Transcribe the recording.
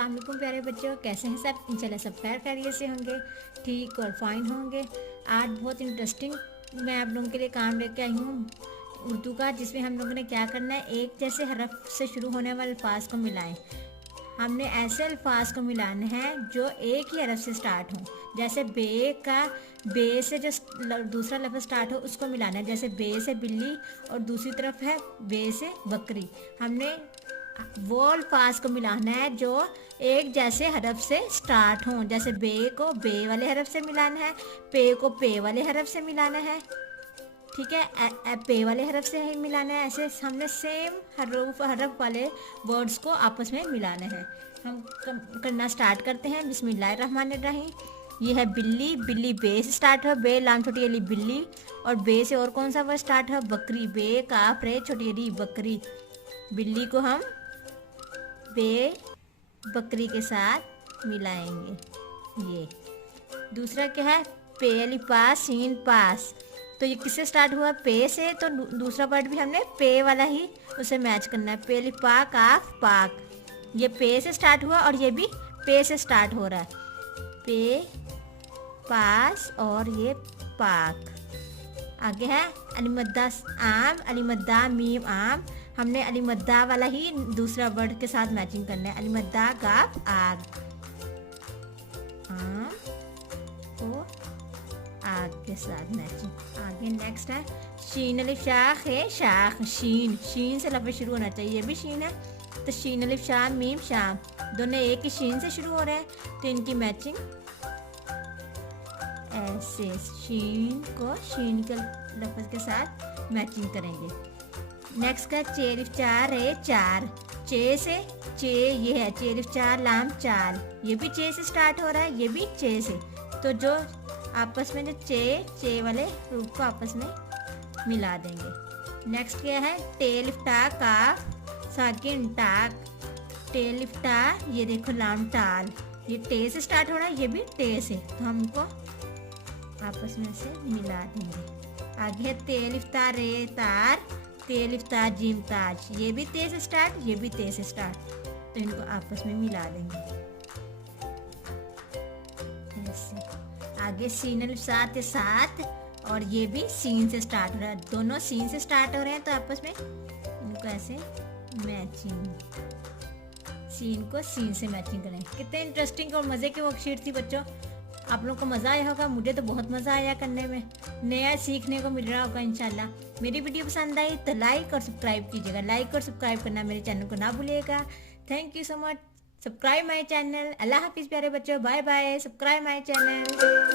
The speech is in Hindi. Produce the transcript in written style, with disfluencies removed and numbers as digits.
अस्सलाम वालेकुम प्यारे बच्चों, कैसे हैं सब? इंशाल्लाह सब खैर खैरियत से होंगे, ठीक और फाइन होंगे। आज बहुत इंटरेस्टिंग मैं आप लोगों के लिए काम लेके आई हूँ उर्दू का, जिसमें हम लोगों ने क्या करना है, एक जैसे हरफ से शुरू होने वाले अल्फाज को मिलाएं। हमने ऐसे अल्फाज को मिलाना है जो एक ही हरफ से स्टार्ट हो। जैसे बे का बे से जो दूसरा लफ्ज़ स्टार्ट हो उसको मिलाना है। जैसे बे से बिल्ली और दूसरी तरफ है बे से बकरी। हमने वो अल्फाज को मिलाना है जो एक जैसे हरफ से स्टार्ट हों। जैसे बे को बे वाले हरफ से मिलाना है, पे को पे वाले हरफ से मिलाना है, ठीक है, पे वाले हरफ से ही मिलाना है। ऐसे हमने सेम हरफ वाले वर्ड्स को आपस में मिलाना है। हम करना स्टार्ट करते हैं। बिस्मिल्लाहिर्रहमानिर्रहीम। ये है बिल्ली, बिल्ली बे से स्टार्ट है, बे लाम छोटी अली बिल्ली। और बे से और कौन सा वर्ड स्टार्ट है? बकरी, बे काफ रे छोटी अली बकरी। बिल्ली को हम बे बकरी के साथ मिलाएंगे। ये दूसरा क्या है? पे अली पास सीन पास। तो ये किससे स्टार्ट हुआ? पे से। तो दूसरा वर्ड भी हमने पे वाला ही उसे मैच करना है। पे अली पा काफ पाक। ये पे से स्टार्ट हुआ और ये भी पे से स्टार्ट हो रहा है। पे पास और ये पाक। आगे है अलीमद्दा आम, अलीमद्दा मीम आम। हमने अलीमद्दा वाला ही दूसरा वर्ड के साथ मैचिंग करना है। अलीमद्दा गाफ आग, आम को आग के साथ मैचिंग। आगे नेक्स्ट है शीन अलिफ शाख है, शाख शीन, शीन से लफ्ज़ शुरू होना चाहिए। ये भी शीन है तो शीन अलिफ शाम मीम शाम, दोनों एक ही शीन से शुरू हो रहे हैं तो इनकी मैचिंग ऐसे शीन को शीन के लफ्ज़ के साथ मैचिंग करेंगे। नेक्स्ट का चेरिफ चार है, चार, चे से चे, ये है चेरिफ चार लाम चाल। ये भी चे से स्टार्ट हो रहा है, ये भी चे से। तो जो आपस में जो चे वाले रूप को आपस में मिला देंगे। नेक्स्ट क्या है? टेलिफ्टा काफ साकिन टाक, टेलिफ्टा, ये देखो लाम टाल। ये टे से स्टार्ट हो रहा है, ये भी टे से। तो हमको आपस में से मिला देंगे। आगे है तेलिफ्ता रे तार, तेलिफ्ता जिम ताज। ये भी ते से स्टार्ट, ये भी ते से स्टार्ट। तो इनको आपस में मिला देंगे ऐसे। आगे सीन अलिफ सात है, सात, और ये भी सीन से स्टार्ट हो रहा है। दोनों सीन से स्टार्ट हो रहे हैं तो आपस में इनको ऐसे मैचिंग, सीन को सीन से मैचिंग करें। कितने इंटरेस्टिंग और मज़े की वर्कशीट थी बच्चों। आप लोगों को मज़ा आया होगा, मुझे तो बहुत मज़ा आया करने में, नया सीखने को मिल रहा होगा इंशाल्लाह। मेरी वीडियो पसंद आई तो लाइक और सब्सक्राइब कीजिएगा। लाइक और सब्सक्राइब करना मेरे चैनल को ना भूलिएगा। Thank you so much. Subscribe my channel. अल्लाह हाफिज़ प्यारे बच्चों, bye bye. Subscribe my channel.